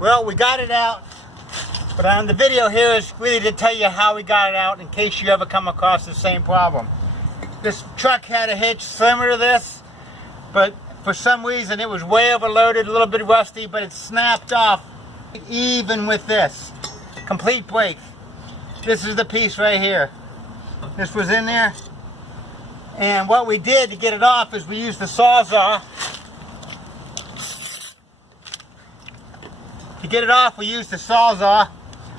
Well, we got it out, but on the video here is really to tell you how we got it out in case you ever come across the same problem. This truck had a hitch similar to this, but for some reason it was way overloaded, a little bit rusty, but it snapped off even with this. Complete break. This is the piece right here. This was in there, and what we did to get it off is we used the Sawzall. To get it off, we used the Sawzall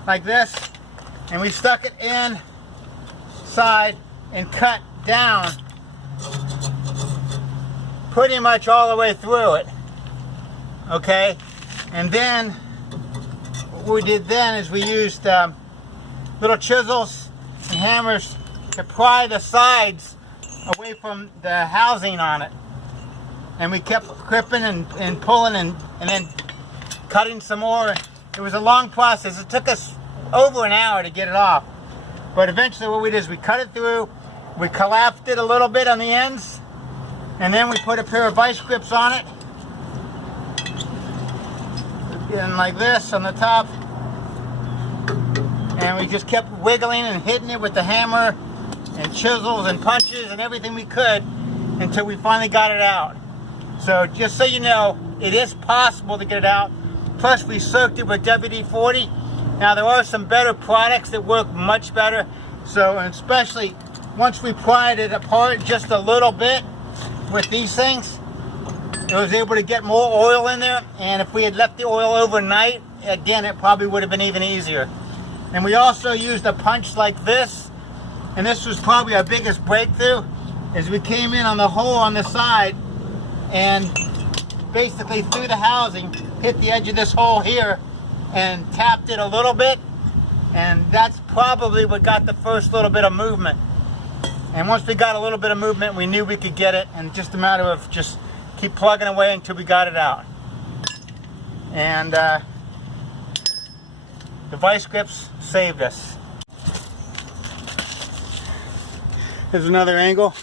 like this, and we stuck it inside and cut down pretty much all the way through it. Okay, and then what we did then is we used little chisels and hammers to pry the sides away from the housing on it, and we kept gripping and pulling and then cutting some more. It was a long process. It took us over an hour to get it off, but eventually what we did is we cut it through, we collapsed it a little bit on the ends, and then we put a pair of vice grips on it, and like this on the top, and we just kept wiggling and hitting it with the hammer and chisels and punches and everything we could until we finally got it out. So just so you know, it is possible to get it out. Plus we soaked it with WD-40. Now there are some better products that work much better. So, and especially once we pried it apart just a little bit with these things, it was able to get more oil in there. And if we had left the oil overnight, again, it probably would have been even easier. And we also used a punch like this. And this was probably our biggest breakthrough, is we came in on the hole on the side and basically through the housing, hit the edge of this hole here and tapped it a little bit, and that's probably what got the first little bit of movement. And once we got a little bit of movement, we knew we could get it, and just a matter of just keep plugging away until we got it out. And the vice grips saved us. Here's another angle.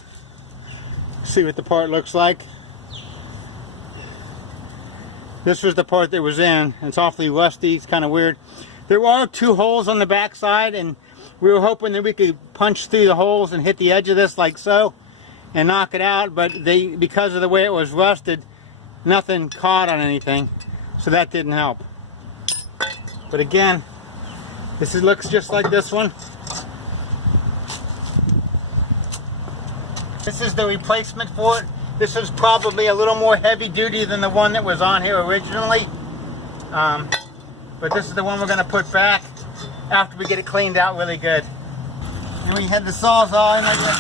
See what the part looks like. This was the part that was in. It's awfully rusty. It's kind of weird. There are two holes on the back side, and we were hoping that we could punch through the holes and hit the edge of this like so and knock it out, but because of the way it was rusted, nothing caught on anything, so that didn't help. But again, this looks just like this one. This is the replacement for it. This is probably a little more heavy duty than the one that was on here originally. But this is the one we're going to put back after we get it cleaned out really good. And we had the Sawzall in there,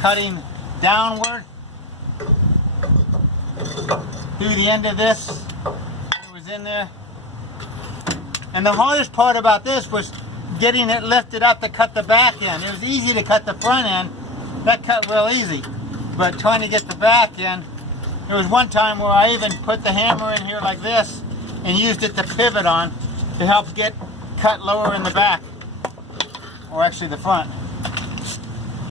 cutting downward through the end of this. It was in there. And the hardest part about this was getting it lifted up to cut the back end. It was easy to cut the front end. That cut real easy. But trying to get the back end, there was one time where I even put the hammer in here like this and used it to pivot on to help get cut lower in the back, or actually the front.